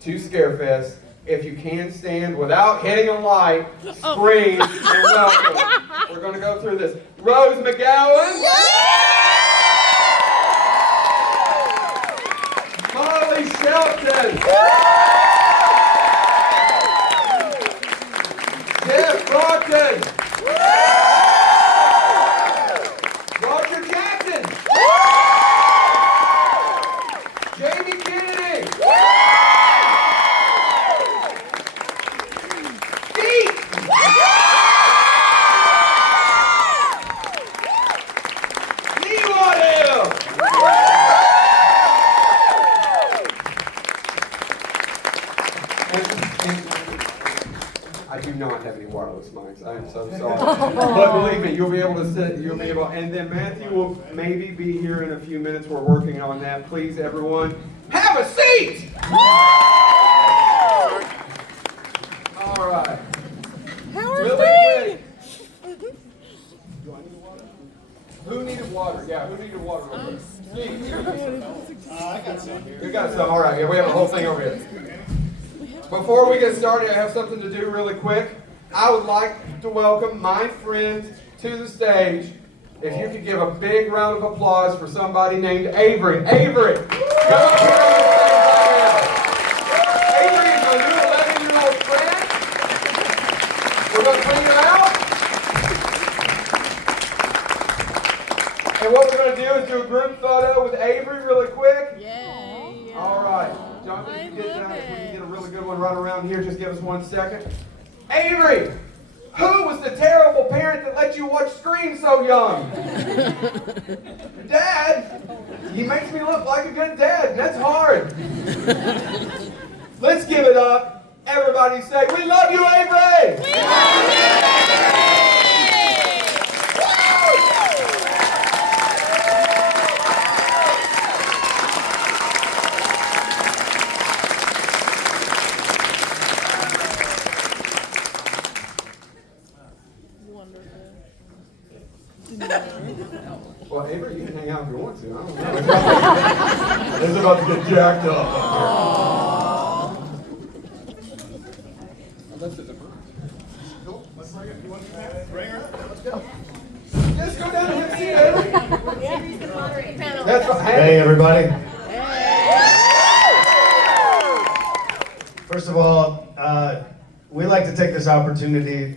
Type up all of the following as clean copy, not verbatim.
to Scarefest. If you can stand without hitting a light, scream, you're welcome. We're going to go through this. Rose McGowan. Molly Shelton. Jeff Brockton. Roger Jackson. Jamie Kennedy. Steve. Lee Waddell. I do not have any wireless mics. I am so sorry. But believe me, you'll be able to sit, you'll be able, and then Matthew will maybe be here in a few minutes. We're working on that. Please, everyone, have a seat! All right. Really quick. Do I need water? Who needed water? Yeah, who needed water? Steve. I got some here. You got some, all right. Yeah, we have the whole thing over here. Before we get started, I have something to do really quick. I would like to welcome my friend to the stage. If you could give a big round of applause for somebody named Avery. Avery! Come up here on the stage. Avery is my new 11-year-old friend. We're going to bring him out. And what we're going to do is do a group photo with Avery really quick. Yay! All right. Jonathan, if we can get a really good one right around here, just give us 1 second. Avery, who was the terrible parent that let you watch Scream so young? Dad? He makes me look like a good dad. That's hard. Let's give it up. Everybody say, we love you, Avery! We love you! Well, Avery, you can hang out if you want to. I don't know. It's about to get jacked up. Let's hit the first. Cool. Let's bring it. You want to bring her up? Let's go. Just go down and hit the seat, Avery. That's right. Hey, everybody. First of all, we'd like to take this opportunity,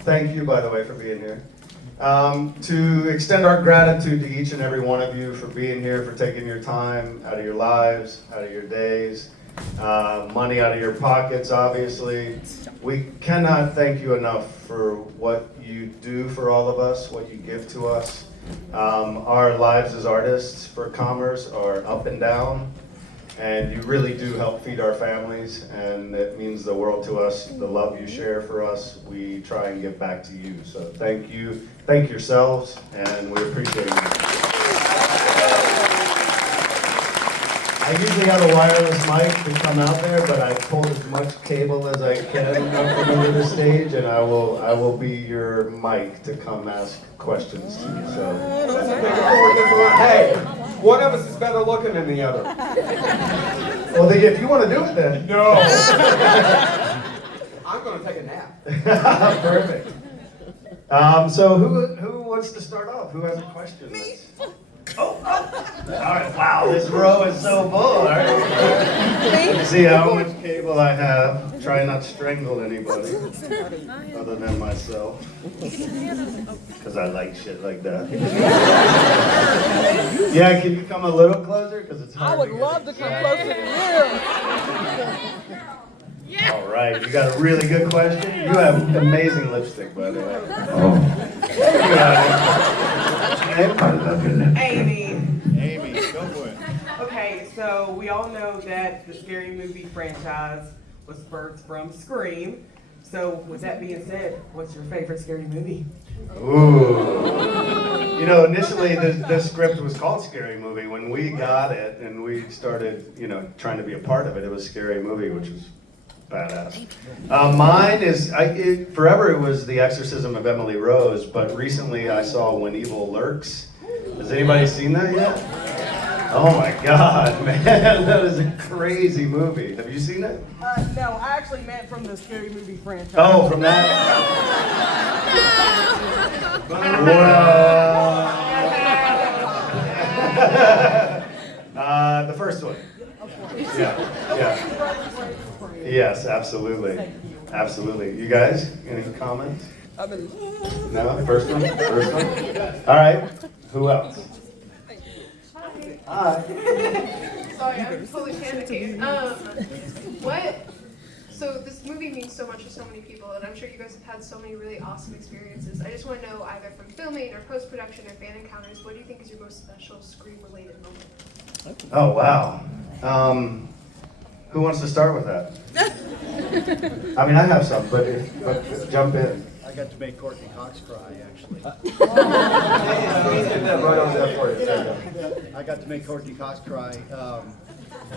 thank you, by the way, for being here, to extend our gratitude to each and every one of you for being here, for taking your time out of your lives, out of your days, money out of your pockets, obviously. We cannot thank you enough for what you do for all of us, what you give to us. Our lives as artists for Commerce are up and down, and you really do help feed our families, and it means the world to us. The love you share for us, we try and give back to you. So thank you, thank yourselves, and we appreciate you. I usually have a wireless mic to come out there, but I pulled as much cable as I can up from under the stage, and I will be your mic to come ask questions to you. So. Hey, one of us is better looking than the other. Well, then, if you want to do it, then. No. I'm going to take a nap. Perfect. So who wants to start off? Who has a question? Me. Oh. All right. Wow, this row is so full. All right. Let's see how much cable I have. Try not to strangle anybody other than myself. Because I like shit like that. Yeah, can you come a little closer? Because it's hard. I would love to come closer to you. All right, you got a really good question. You have amazing lipstick, by the way. Oh. Amy. Amy, go for it. Okay, so we all know that the Scary Movie franchise was birthed from Scream. So with that being said, what's your favorite scary movie? Ooh. You know, initially the script was called Scary Movie. When we got it and we started, trying to be a part of it, it was Scary Movie, which was badass. Mine is, forever it was The Exorcism of Emily Rose, but recently I saw When Evil Lurks. Has anybody seen that yet? Oh my God, man, that is a crazy movie. Have you seen it? No, I actually meant from the Scary Movie franchise. Oh, from that? The first one. Yeah. Yes, absolutely. Absolutely. You guys, any comments? No? First one? First one? All right. Who else? Hi. Sorry, I'm fully panicking. So this movie means so much to so many people, and I'm sure you guys have had so many really awesome experiences. I just want to know, either from filming or post-production or fan encounters, what do you think is your most special Scream-related moment? Oh, wow. Who wants to start with that? I mean, I have some, but jump in. I got to make Courtney Cox cry, actually. I got to make Courtney Cox cry.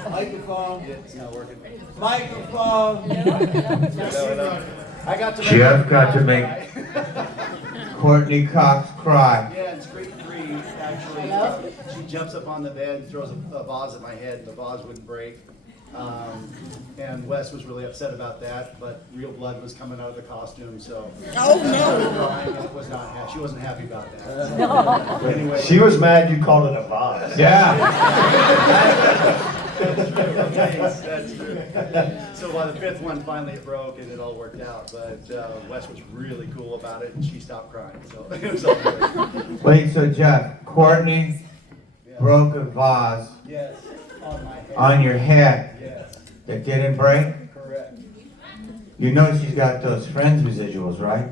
Microphone. It's not working. Microphone. No. I got to make Jeff got to make Courtney Cox cry. Yeah, in Scream 3, actually, she jumps up on the bed and throws a vase at my head, and the vase wouldn't break. And Wes was really upset about that, but real blood was coming out of the costume, so. Oh no! It was not. She wasn't happy about that. No. But anyway. She was mad you called it a vase. Yeah. That's true. So by the fifth one, finally it broke and it all worked out. But Wes was really cool about it, and she stopped crying. So it was all good. Wait, so Jeff, Courtney broke a vase Yes, on my head. on your head Yes, that didn't break? correct. You know she's got those Friends residuals, right?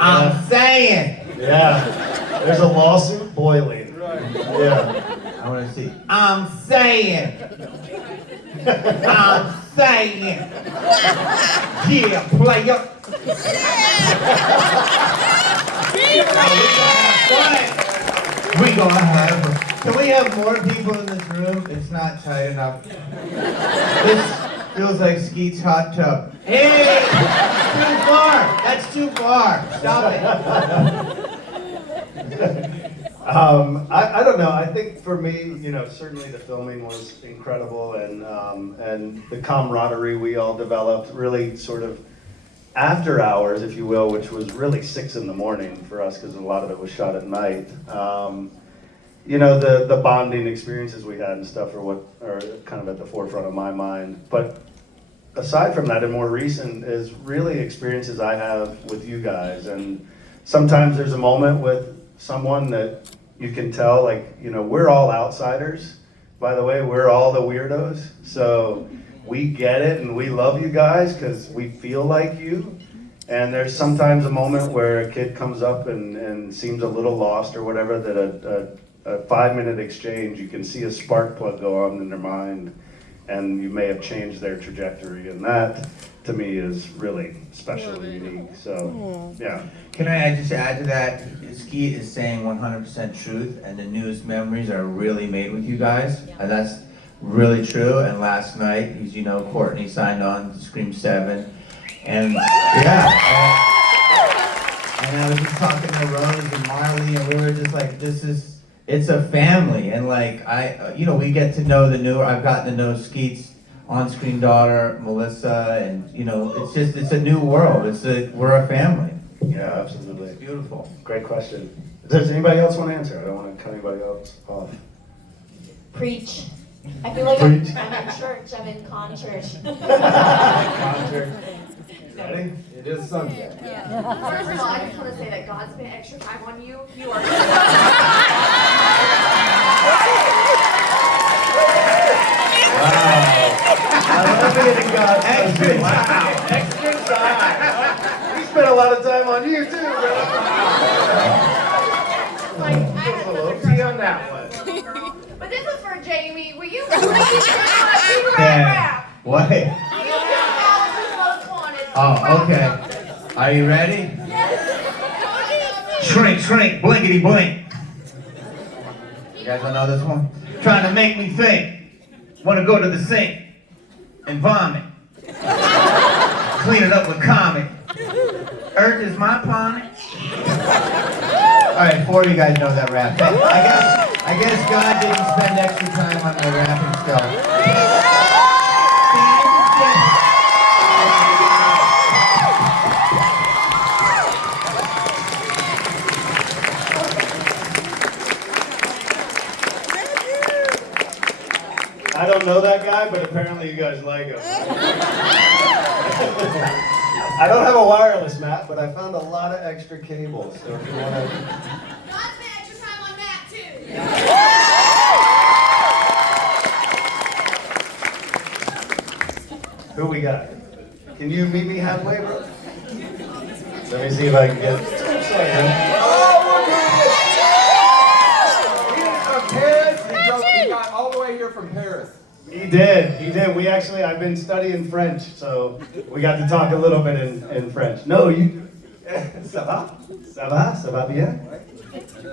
I'm saying. Yeah. There's a lawsuit boiling. Right. Yeah. I want to see. I'm saying. I'm saying. Yeah, player. We gonna have fun. Can we have more people in this room? It's not tight enough. This feels like Skeet's hot tub. Hey! Too far! That's too far! Stop it! I don't know. I think for me, certainly the filming was incredible, and the camaraderie we all developed really sort of after hours, if you will, which was really 6 in the morning for us because a lot of it was shot at night. The bonding experiences we had and stuff are what are kind of at the forefront of my mind. But aside from that, and more recent, is really experiences I have with you guys. And sometimes there's a moment with someone that you can tell, we're all outsiders. By the way, we're all the weirdos. So we get it and we love you guys because we feel like you. And there's sometimes a moment where a kid comes up and seems a little lost or whatever, that a 5-minute exchange, you can see a spark plug go on in their mind, and you may have changed their trajectory. And that, to me, is really special and unique. So, yeah. Can I just add to that? Skeet is saying 100% truth, and the newest memories are really made with you guys, and that's really true. And last night, as you know, Courtney signed on to Scream 7, and yeah, and I was just talking to Rose and Marley, and we were just like, it's a family, and we get to know I've gotten to know Skeet's on-screen daughter, Melissa, and it's a new world. We're a family. Yeah, absolutely. It's beautiful. Great question. Does anybody else want to answer? I don't want to cut anybody else off. Preach. I feel like I'm in church. I'm in con church. Ready? It is Sunday. First of all, I just want to say that God spent extra time on you. You are. I love it in God. Extra time. Extra time. We spent a lot of time on you too, bro. Like, A little tea on that one. but this is for Jamie. Will you please Yeah. What? Oh, okay. Are you ready? Shrink, shrink, blinkety blink. You guys don't know this one? Trying to make me think. Want to go to the sink and vomit. Clean it up with comic. Earth is my planet. All right, 4 of you guys know that rap. I guess I guess God didn't spend extra time on my rapping stuff. I don't know that guy, but apparently you guys like him. I don't have a wireless, Matt, but I found a lot of extra cables. So if you want to. God spent extra time on Matt too. Who we got? Can you meet me halfway, bro? Let me see if I can get. Sorry, man. From Paris, he got all the way here from Paris. He did. We actually, I've been studying French, so we got to talk a little bit in French. No, you. Ça va? Ça va? Ça va bien?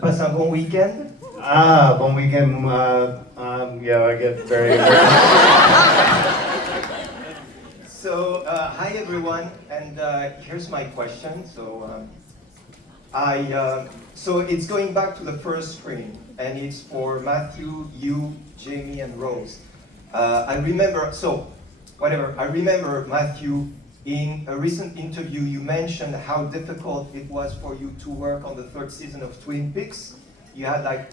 Passe un bon week-end. Ah, bon weekend. Yeah, I get very. So, hi everyone, and here's my question. So, so it's going back to the first screen, and it's for Matthew, you, Jamie, and Rose. I remember Matthew, in a recent interview, you mentioned how difficult it was for you to work on the third season of Twin Peaks. You had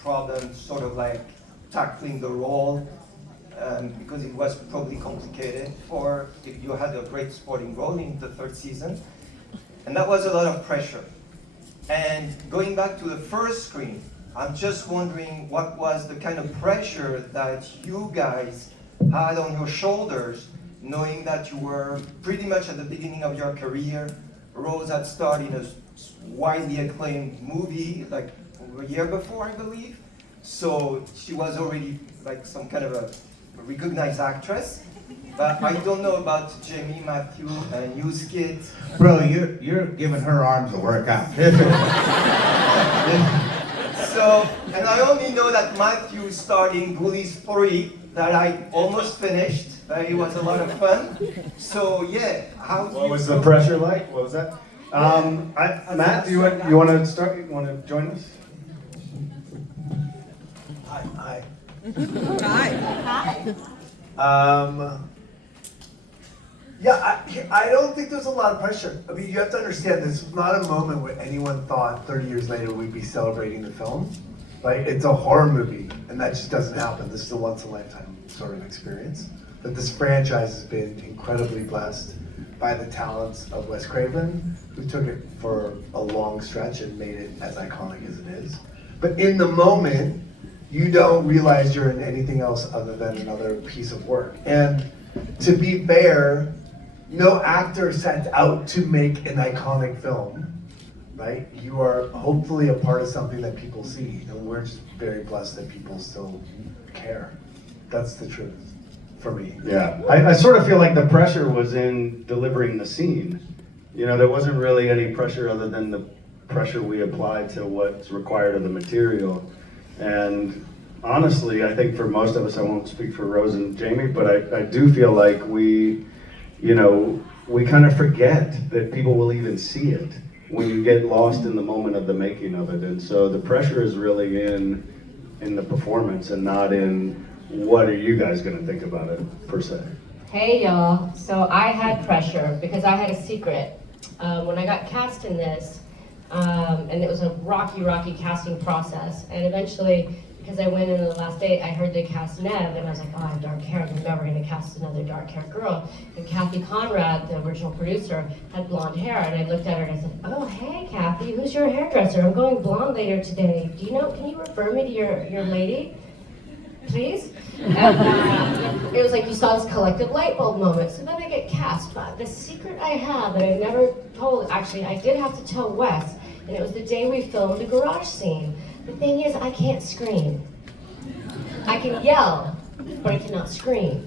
problems sort of like tackling the role. Because it was probably complicated you had a great supporting role in the third season. And that was a lot of pressure. And going back to the first screen, I'm just wondering what was the kind of pressure that you guys had on your shoulders, knowing that you were pretty much at the beginning of your career. Rose had starred in a widely acclaimed movie like a year before, I believe. So she was already like some kind of a recognized actress, but I don't know about Jamie, Matthew, and you, Skid. Bro, you're giving her arms a workout. So, and I only know that Matthew starred in Bullies 3, that I almost finished. It was a lot of fun. So yeah, What was the pressure like? What was that? Matt, do you want to start? You want to join us? Hi. Hi. Yeah, I don't think there's a lot of pressure. I mean, you have to understand, this was not a moment where anyone thought 30 years later we'd be celebrating the film. Like, it's a horror movie, and that just doesn't happen. This is a once-in-a-lifetime sort of experience. But this franchise has been incredibly blessed by the talents of Wes Craven, who took it for a long stretch and made it as iconic as it is. But in the moment, you don't realize you're in anything else other than another piece of work. And to be fair, no actor sets out to make an iconic film, right? You are hopefully a part of something that people see, and we're just very blessed that people still care. That's the truth, for me. Yeah, I sort of feel like the pressure was in delivering the scene. You know, there wasn't really any pressure other than the pressure we applied to what's required of the material. And honestly, I think for most of us, I won't speak for Rose and Jamie, but I do feel like we kind of forget that people will even see it when you get lost in the moment of the making of it. And so the pressure is really in the performance and not in what are you guys going to think about it, per se. Hey y'all, so I had pressure because I had a secret. When I got cast in this, and it was a rocky casting process, and eventually, because I went in the last day, I heard they cast Nev, and I was like, oh, I have dark hair, I'm never gonna cast another dark-haired girl. And Kathy Conrad, the original producer, had blonde hair, and I looked at her and I said, oh, hey, Kathy, who's your hairdresser? I'm going blonde later today. Do you know, can you refer me to your lady, please? And it was like you saw this collective light bulb moment. So then I get cast. But the secret I have that I never told, actually, I did have to tell Wes, and it was the day we filmed the garage scene. The thing is, I can't scream. I can yell, but I cannot scream.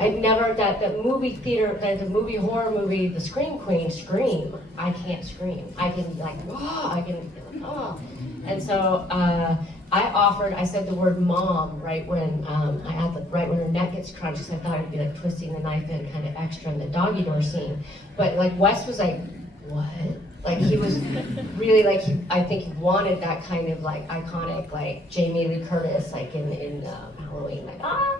I've never, that movie theater, the movie horror movie, the Scream Queen, scream. I can't scream. I can And so I said the word mom right when right when her neck gets crunched, because I thought it'd be like twisting the knife in kind of extra in the doggy door scene. But like Wes was like, what? Like he was really like I think he wanted that kind of like iconic like Jamie Lee Curtis like in Halloween like I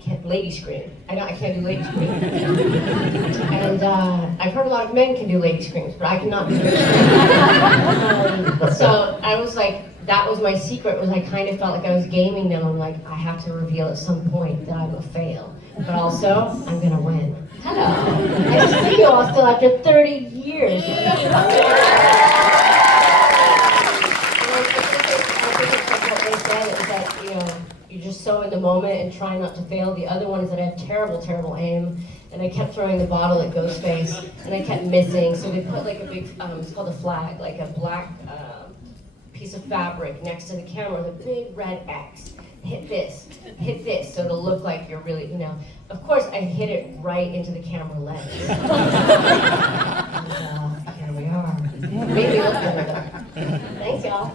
can't lady scream. I can't do lady scream. And I've heard a lot of men can do lady screams, but I cannot do lady screams. So I was like, that was my secret. Was I kind of felt like I was gaming them. I'm like, I have to reveal at some point that I'm a fail, but also I'm gonna win. Hello. I see you all still after 30 years. I think it's like what they said, is that, you're just so in the moment and trying not to fail. The other one is that I have terrible aim, and I kept throwing the bottle at Ghostface, and I kept missing. So they put like a big, it's called a flag, like a black piece of fabric next to the camera with a big red X. Hit this, so it'll look like you're really, Of course, I hit it right into the camera lens. And, here we are. Maybe look better though. Thanks, y'all.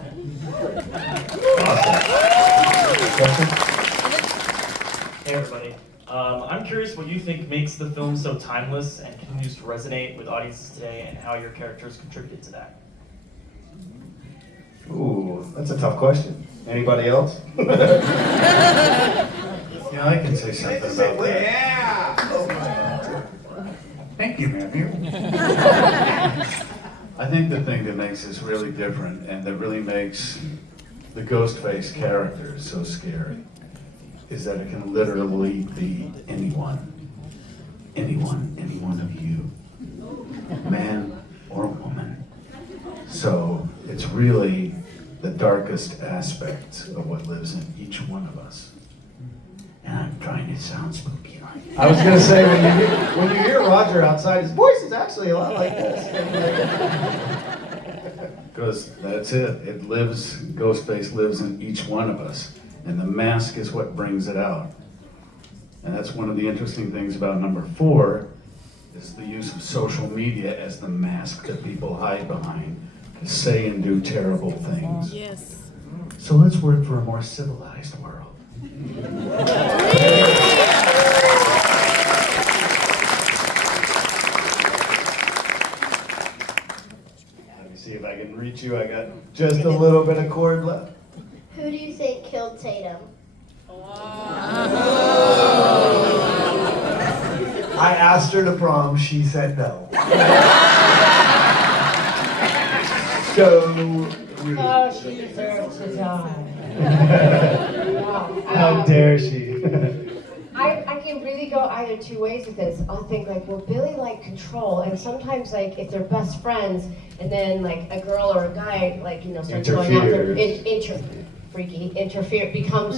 Hey everybody. I'm curious what you think makes the film so timeless and continues to resonate with audiences today, and how your characters contributed to that. Ooh, that's a tough question. Anybody else? Yeah, I can say something about that. Yeah! Thank you, Matthew. I think the thing that makes this really different and that really makes the Ghostface character so scary is that it can literally be anyone. Any one of you. Man or woman. So it's really the darkest aspect of what lives in each one of us. And I'm trying to sound spooky like that. I was gonna say, when you hear Roger outside, his voice is actually a lot like this. Because that's it. Ghostface lives in each one of us. And the mask is what brings it out. And that's one of the interesting things about number 4, is the use of social media as the mask that people hide behind to say and do terrible things. Yes. So let's work for a more civilized world. Let me see if I can reach you. I got just a little bit of cord left. Who do you think killed Tatum? I asked her to prom, she said no. So rude. Oh, she deserves to die. How dare she? I can really go either two ways with this. I'll think like, well, Billy liked control, and sometimes like if they're best friends, and then like a girl or a guy like starts going out there,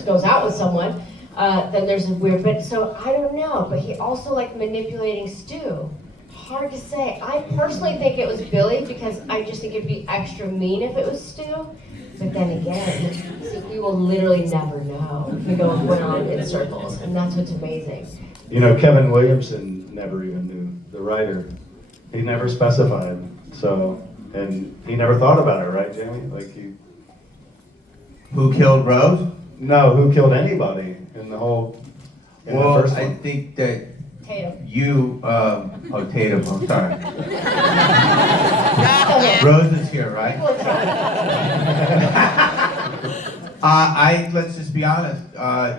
goes out with someone, then there's a weird bit. So I don't know, but he also liked manipulating Stu. Hard to say. I personally think it was Billy because I just think it'd be extra mean if it was Stu. But then again, see, we will literally never know. We go around in circles, and that's what's amazing. Kevin Williamson never even knew, the writer. He never specified. So, and he never thought about it, right, Jamie? Who killed Rose? No, who killed anybody in the whole, in the first one? I think that Tatum. Tatum, I'm sorry. Rose is here, right? Let's just be honest.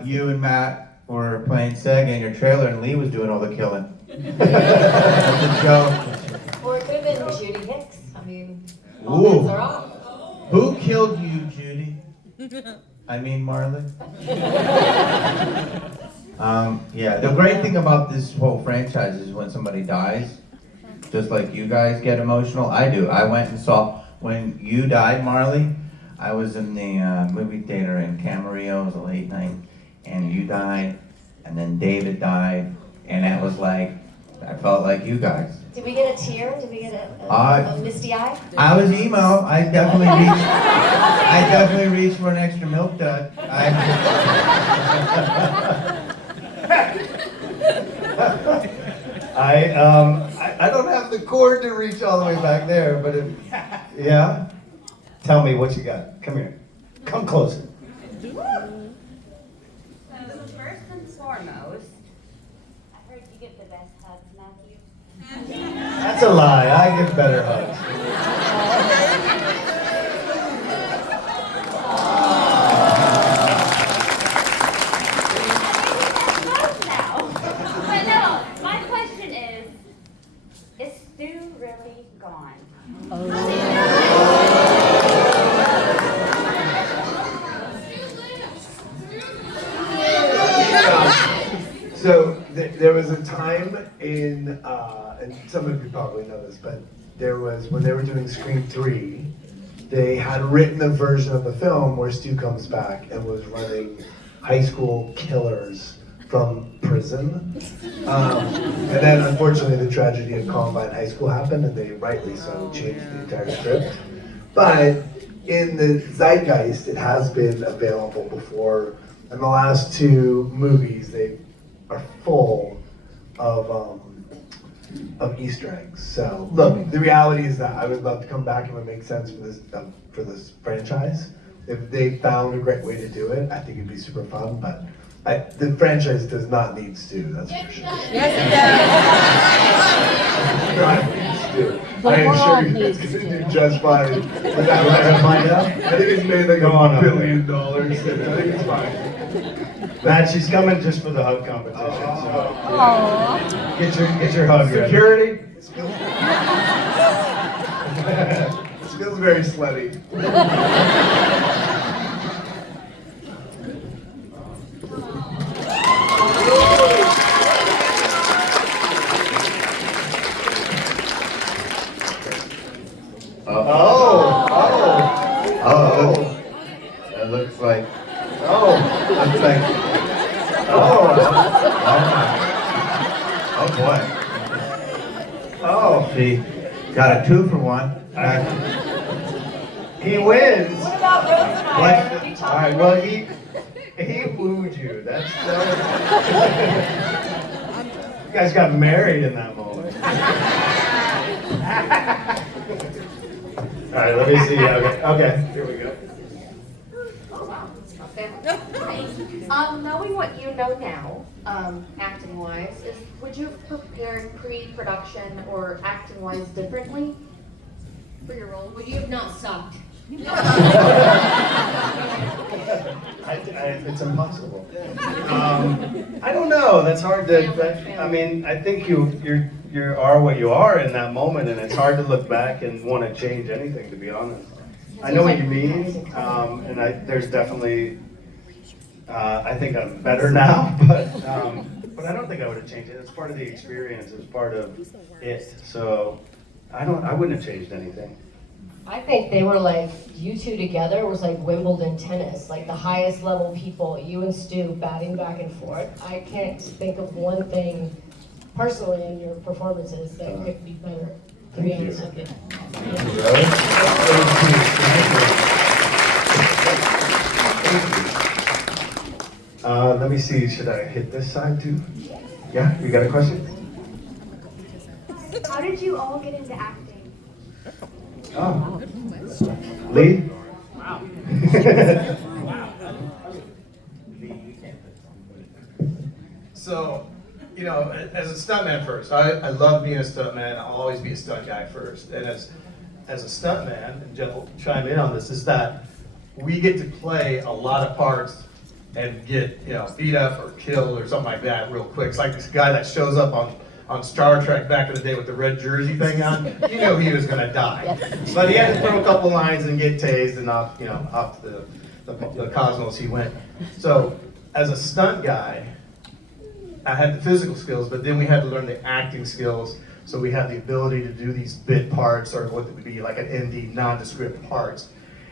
You and Matt were playing Sega in your trailer, and Lee was doing all the killing. That's a joke. Or it could have been Judy Hicks. I mean, all Ooh. bets are off. Who killed you, Judy? I mean, Marlon. Yeah, the great thing about this whole franchise is when somebody dies, just like you guys get emotional, I do. I went and saw, when you died, Marley, I was in the movie theater in Camarillo, it was a late night, and you died, and then David died, and it was like, I felt like you guys. Did we get a tear? Did we get a misty eye? I was emo. I definitely reached for an extra milk dud. I don't have the cord to reach all the way back there, but yeah? Tell me what you got. Come here. Come closer. So first and foremost, I heard you get the best hugs, Matthew. That's a lie. I give better hugs. So there was a time in, and some of you probably know this, but there was, when they were doing Scream 3, they had written a version of the film where Stu comes back and was running high school killers from prison. And then unfortunately the tragedy of Columbine High School happened and they rightly so changed the entire script. But in the zeitgeist, it has been available before. And the last two movies, they are full of Easter eggs. So look, the reality is that I would love to come back if it makes sense for this franchise. If they found a great way to do it, I think it'd be super fun. But the franchise does not need Stu, that's for sure. Yes, I am sure he's going to do just fine. Is that what I find out? I think he's made like $1 billion. I think it's fine. Matt, she's coming just for the hug competition. So get your hug ready. Security? This feels very slutty. It looks like. Oh boy. Oh, She got a 2 for 1. he wins. What about Rose What? All right. Well, he wooed you. That's. You guys got married in that moment. All right. Let me see. Okay. Here we go. Knowing what you know now, acting-wise, would you have prepared pre-production or acting-wise differently for your role? Would you have not sucked? It's impossible. I don't know. That's hard to. I mean, I think you are what you are in that moment, and it's hard to look back and want to change anything. To be honest, I know what you mean, and there's definitely. I think I'm better now, but I don't think I would have changed it. It's part of the experience. It's part of it. So I wouldn't have changed anything. I think they were like, you two together was like Wimbledon tennis, like the highest level people, you and Stu batting back and forth. I can't think of one thing personally in your performances that could be better, to be honest with you. Let me see, should I hit this side too? Yeah, you got a question? How did you all get into acting? Oh. Lee? Wow. So, you know, as a stuntman first, I love being a stuntman. I'll always be a stunt guy first. And as a stuntman, and Jeff will chime in on this, is that we get to play a lot of parts and get, you know, beat up or killed or something like that real quick. It's like this guy that shows up on Star Trek back in the day with the red jersey thing on. You knew he was gonna die. But he had to throw a couple lines and get tased and off the cosmos he went. So as a stunt guy, I had the physical skills, but then we had to learn the acting skills. So we had the ability to do these bit parts, or what would be like an ND nondescript parts.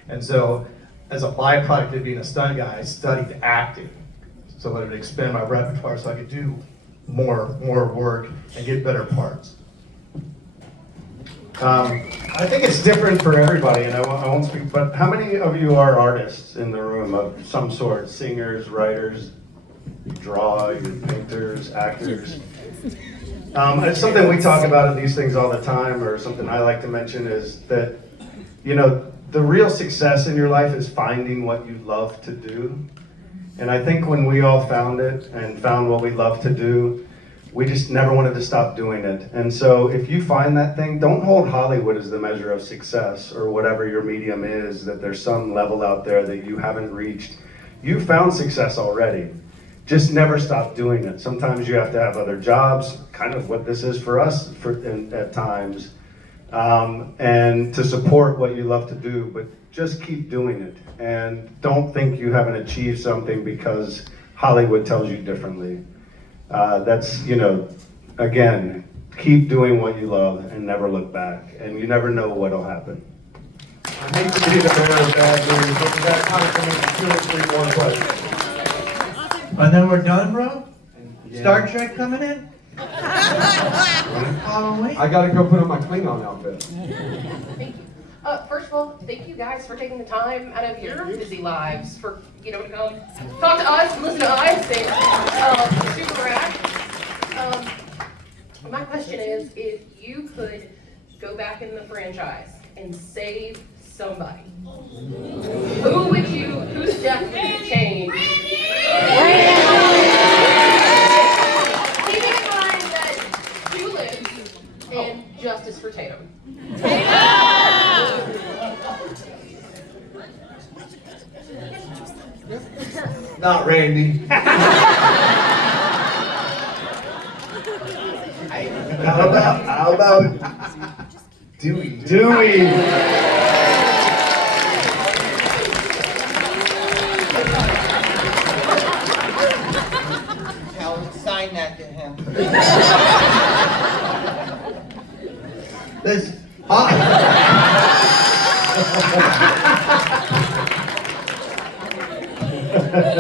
And so as a byproduct of being a stunt guy, I studied acting. So I would expand my repertoire so I could do more work and get better parts. I think it's different for everybody, and I won't speak, but how many of you are artists in the room of some sort? Singers, writers, you draw, you're painters, actors? It's something we talk about at these things all the time, or something I like to mention is that, you know, the real success in your life is finding what you love to do. And I think when we all found it and found what we love to do, we just never wanted to stop doing it. And so if you find that thing, don't hold Hollywood as the measure of success or whatever your medium is, that there's some level out there that you haven't reached. You found success already. Just never stop doing it. Sometimes you have to have other jobs, kind of what this is for us at times, and to support what you love to do, but just keep doing it. And don't think you haven't achieved something because Hollywood tells you differently. That's, you know, again, keep doing what you love and never look back, and you never know what'll happen. I hate to be the bearer of bad news, but we got time for maybe 2 or 3 more questions. And then we're done, bro? Yeah. Star Trek coming in? Halloween? I gotta go put on my Klingon outfit. Thank you. First of all, thank you guys for taking the time out of your busy lives for, to come talk to us, listen to us, and super rad. My question is, if you could go back in the franchise and save somebody, whose death would you change? Keeping in mind that you live and justice for Tatum. Not Randy. How about Dewey? I'll sign that to him. This,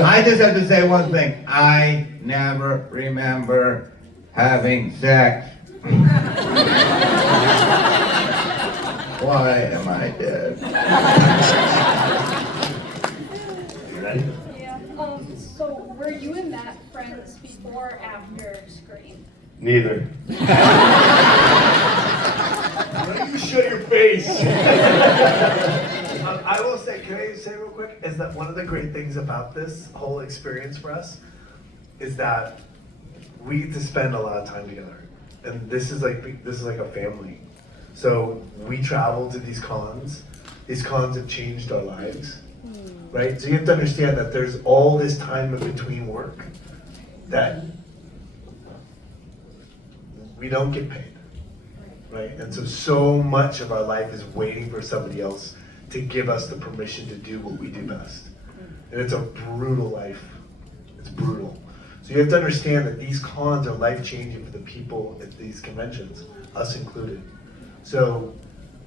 I just have to say one thing. I never remember having sex. Why am I dead? You ready? Yeah. So were you and Matt friends before or after Scream? Neither. Why don't you shut your face? I will say, can I say real quick, is that one of the great things about this whole experience for us is that we get to spend a lot of time together, and this is like a family. So we travel to these cons. These cons have changed our lives, right? So you have to understand that there's all this time in between work that we don't get paid, right? And so much of our life is waiting for somebody else to give us the permission to do what we do best. And it's a brutal life. It's brutal. So you have to understand that these cons are life-changing for the people at these conventions, us included. So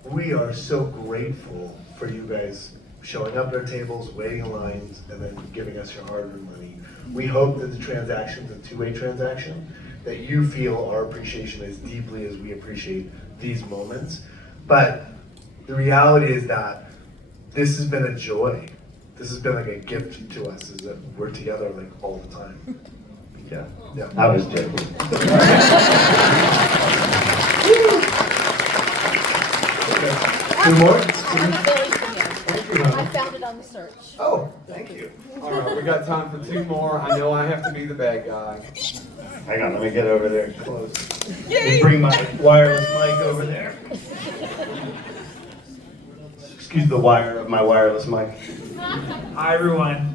we are so grateful for you guys showing up at our tables, waiting in lines, and then giving us your hard-earned money. We hope that the transaction's a two-way transaction, that you feel our appreciation as deeply as we appreciate these moments. But the reality is that this has been a joy. This has been like a gift to us, is that we're together like all the time. Yeah. Yeah. I was joking. Two more? I found it on the search. Oh, thank you. All right, we got time for 2 more. I know I have to be the bad guy. Hang on, let me get over there close. Just bring my wireless mic over there. Excuse the wire of my wireless mic. Hi everyone.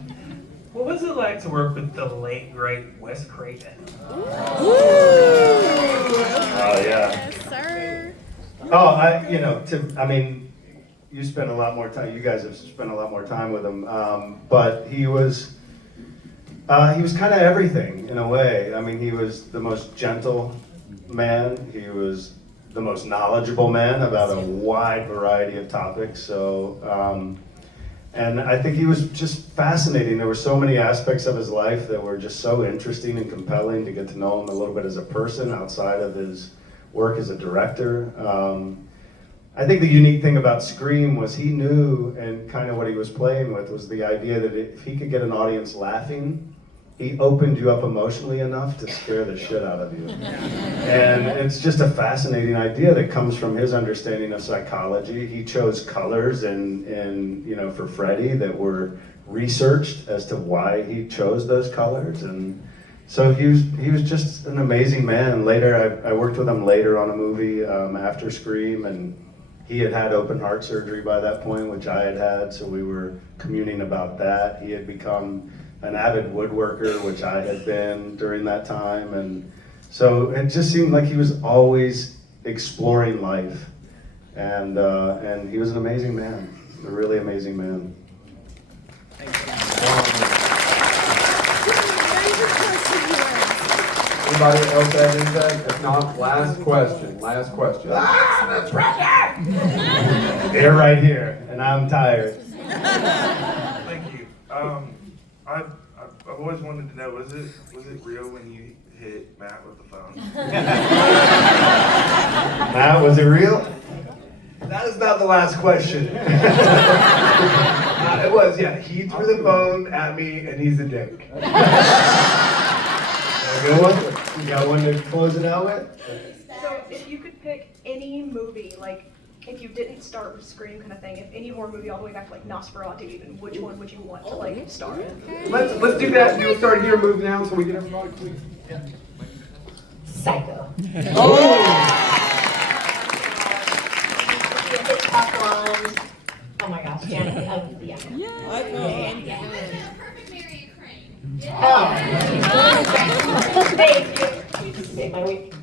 What was it like to work with the late great Wes Craven? Oh yeah. Yes, sir. Oh, you spent a lot more time. You guys have spent a lot more time with him, but he was kind of everything in a way. I mean, he was the most gentle man. He was the most knowledgeable man about a wide variety of topics. So, and I think he was just fascinating. There were so many aspects of his life that were just so interesting and compelling to get to know him a little bit as a person outside of his work as a director. I think the unique thing about Scream was he knew, and kind of what he was playing with was the idea that if he could get an audience laughing, he opened you up emotionally enough to scare the shit out of you. And it's just a fascinating idea that comes from his understanding of psychology. He chose colors for Freddy that were researched as to why he chose those colors. And so he was just an amazing man. Later, I worked with him later on a movie after Scream, and he had had open heart surgery by that point, which I had, so we were communing about that. He had become an avid woodworker, which I had been during that time, and so it just seemed like he was always exploring life, and he was an amazing man, a really amazing man. Anybody else have anything? If not, last question. Last question. That's pressure! They're right here, and I'm tired. Thank you. I've always wanted to know, was it real when you hit Matt with the phone? Matt, was it real? That is not the last question. It was, yeah. He threw the phone at me, and he's a dick. A good one? You got one to close it out with? So if you could pick any movie, like if you didn't start with Scream kind of thing, if any horror movie all the way back to like Nosferatu even, which one would you want to like star in? Let's do that. You'll start here, move down, so we get everybody. Psycho. Oh my gosh, Janet, yeah. Oh. Thank you. Made my week.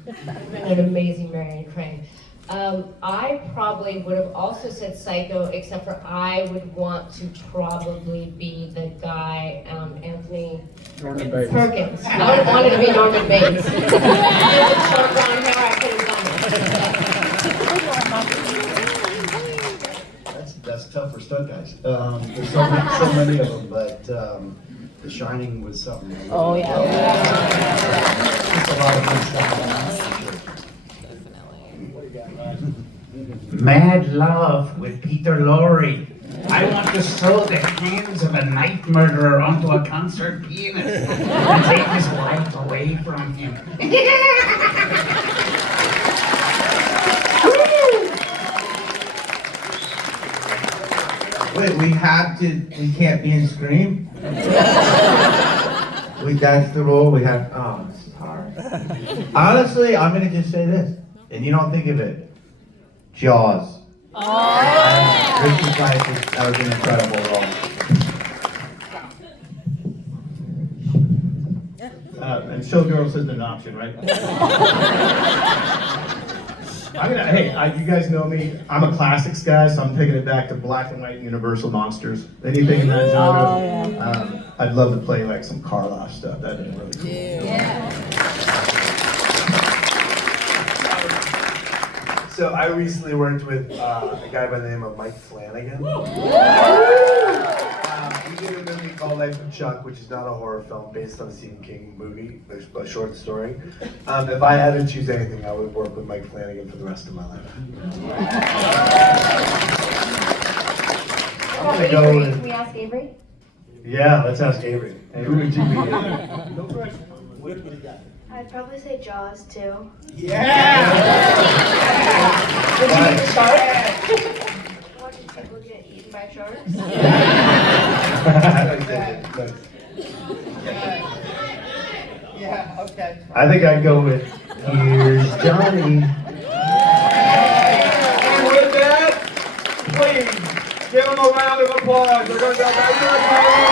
An amazing Marion Crane. I probably would have also said Psycho, except for I would want to probably be the guy, Anthony Perkins. I would have wanted to be Norman Bates. With short brown hair, I could have done it. That's tough for stunt guys. There's so many of them, but The Shining was something. Oh, yeah. It's a lot of fun stuff. Mad Love with Peter Lorre. I want to sew the hands of a night murderer onto a concert pianist and take his wife away from him. Wait, we can't be in Scream? That's the role we have. Oh, this is hard. Honestly, I'm gonna just say this, and you don't think of it. Jaws. Richard Dreyfuss, that was an incredible role. And Showgirls isn't an option, right? You guys know me. I'm a classics guy, so I'm taking it back to black and white Universal monsters. Anything in that genre. I'd love to play like some Karloff stuff. That'd be really cool. Yeah. So I recently worked with a guy by the name of Mike Flanagan. We did a movie called Life of Chuck, which is not a horror film based on a Stephen King movie, a short story. If I had to choose anything, I would work with Mike Flanagan for the rest of my life. I'm gonna go with. Can we ask Avery? Yeah, let's ask Avery. Hey, who would you be? No pressure. What do you got? I'd probably say Jaws too. Yeah! Watching people get eaten by sharks. Yeah, okay. I think I'd go with Here's Johnny. And with that, please give them a round of applause. We're going to go back to the panel.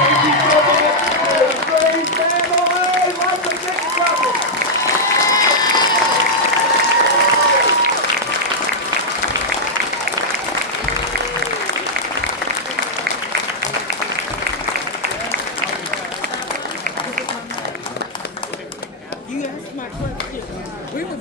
Thank you so much for the Scream family. Lots of chicken clapping. You asked my question. We were